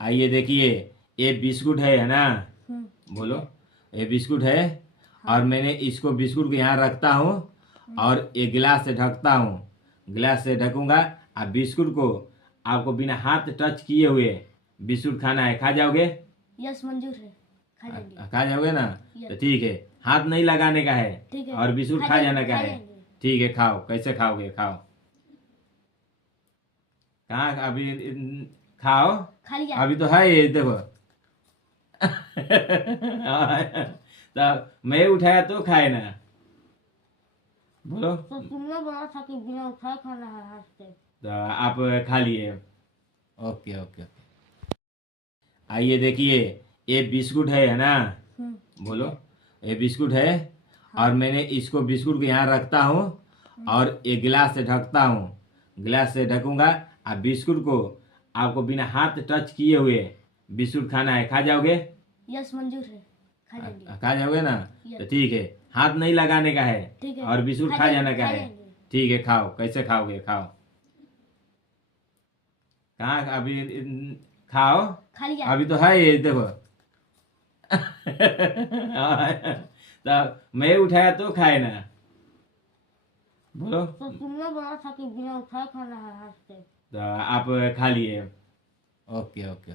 आइए देखिए, ये बिस्कुट है ना। बोलो। ये बिस्कुट है। और मैंने इसको बिस्कुट को यहाँ रखता हूँ और एक गिलास से ढकता हूँ। गिलास से ढकूंगा। और बिस्कुट को आपको बिना हाथ टच किए हुए बिस्कुट खाना है। खा जाओगे? यस, मंजूर है, खा जाएंगे। खा जाओगे ना? Yes. तो ठीक है। हाथ नहीं लगाने का है। ठीक है। और बिस्कुट खा जाने का है। जाएंगे। ठीक है, खाओ। कैसे खाओगे? खाओ। कहाँ अभी? खाओ। खा लिया। अभी तो है ये, देखो। तो मैं उठाया तो खाए ना। बोलो। तो तुमने बोला था कि बिना उठाए खाना है हाथ से। तो आप खा लिए। Okay okay. आइए देखिए, ये बिस्कुट है ना। बोलो। ये बिस्कुट है। और मैंने इसको बिस्कुट को यहाँ रखता हूँ और एक गिलास से ढकता हूँ। गिलास से ढकूंगा। और बिस्कुट को आपको बिना हाथ टच किए हुए बिस्कुट खाना है। खा जाओगे? यस, मंजूर है, खा जाएंगे। खा जाओगे ना? Yes. तो ठीक है। हाथ नहीं लगाने का है। ठीक है। और बिस्कुट खा जाने का है। जाएंगे। ठीक है, खाओ। कैसे खाओगे? खाओ। कहाँ अभी? खाओ। खा लिया। अभी तो है ये, देखो। तो मैं उठाया तो खाए ना। बोलो। तो तुमने बोला था कि बिना उठाए खाना है हाथ से। तो आप खा लिए। Okay okay.